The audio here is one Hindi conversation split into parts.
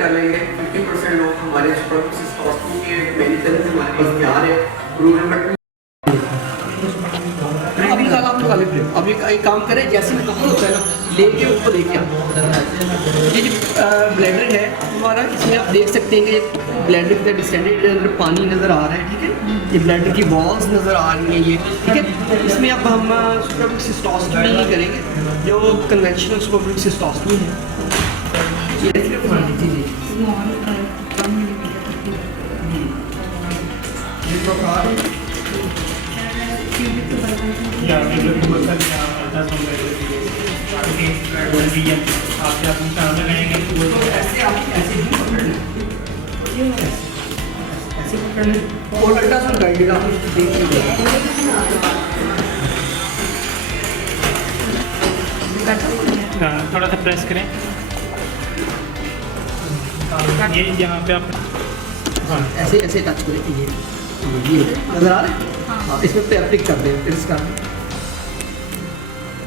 कर लेंगे। 50% लोग हमारे प्रोडक्ट्स कॉस्टिंग के मेनी तरह से हमारे पास तैयार है। रूल नंबर 2 अभी निकाल आप निकाले फिर अभी एक काम करें, जैसे में कपड़ा होता है ना लेके ऊपर लेके आप ये जो ब्लेंडर है हमारा, इसमें आप देख सकते हैं कि ब्लेंडर के डिस्टेंडेड अंदर पानी नज़र आ रहा है। ठीक है, ये ब्लेंडर की वॉल्स नज़र आ रही हैं ये। ठीक है, इसमें अब हम स्क्रबिक सिस्टोस्टमी करेंगे जो कन्वेंशनल स्क्रबिक सिस्टोस्टमी है। ये सिर्फ जी और अल्ट्रासाउंड गाइडेड आप देख लीजिए। थोड़ा सा प्रेस करें ये यहाँ पे आप ऐसे ऐसे टच करें ये नजर आ रहा है। हाँ, इसमें पैप्टिक कर दें फिर इसका।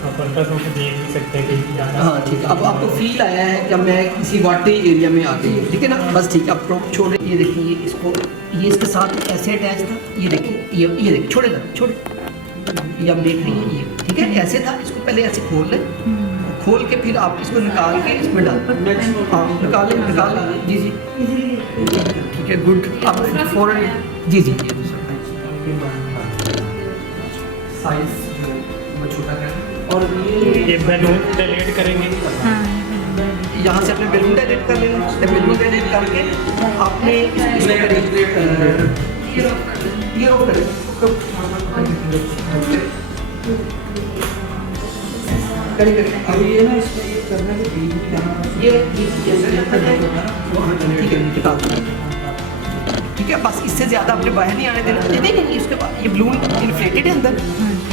आप अल्ट्रासाउंड से देख भी सकते हैं कि हाँ ठीक है, अब आपको फील आया है कि मैं किसी वाटरी एरिया में आ गई। ठीक है ना, बस ठीक है, अब प्रोब छोड़े। ये देखिए ये इसको ये इसके साथ ऐसे अटैच था। ये देखिए ये देखिए छोड़े था छोड़े, ये आप देख रही हैं ये। ठीक है, ऐसे था, इसको पहले ऐसे खोल लें, खोल के फिर आप इसको निकाल के इसमें डाल। हाँ निकाल लें जी जी ठीक है गुड। अब फौरन जी जी साइज छोटा करें और ये बैलून डिलीट करेंगे। यहाँ से अपने बैलून डिलीट कर लेना। बैलून डिलीट करके आपने क्लियर ऑफ करें। अब ये ना इसमें ये करना है कि ये ठीक है निकाल। ठीक है, बस इससे ज़्यादा आपने बाहर नहीं आने देना। ये देखें इसके बाद ये बलून इन्फ्लेटेड है अंदर,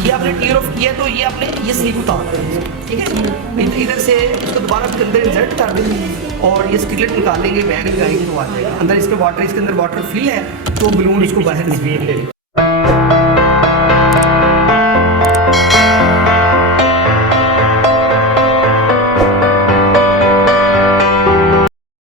ये आपने टीयर ऑफ किया तो ये आपने ये स्लिप उतार दें। ठीक है, इधर से इसको दोबारा इसके अंदर इंसर्ट कर देंगे और ये स्टिकलेट निकालेंगे, बैग लगाएंगे तो आ जाएगा अंदर। इसके अंदर वाटर फिल है तो बलून इसको बाहर निकाल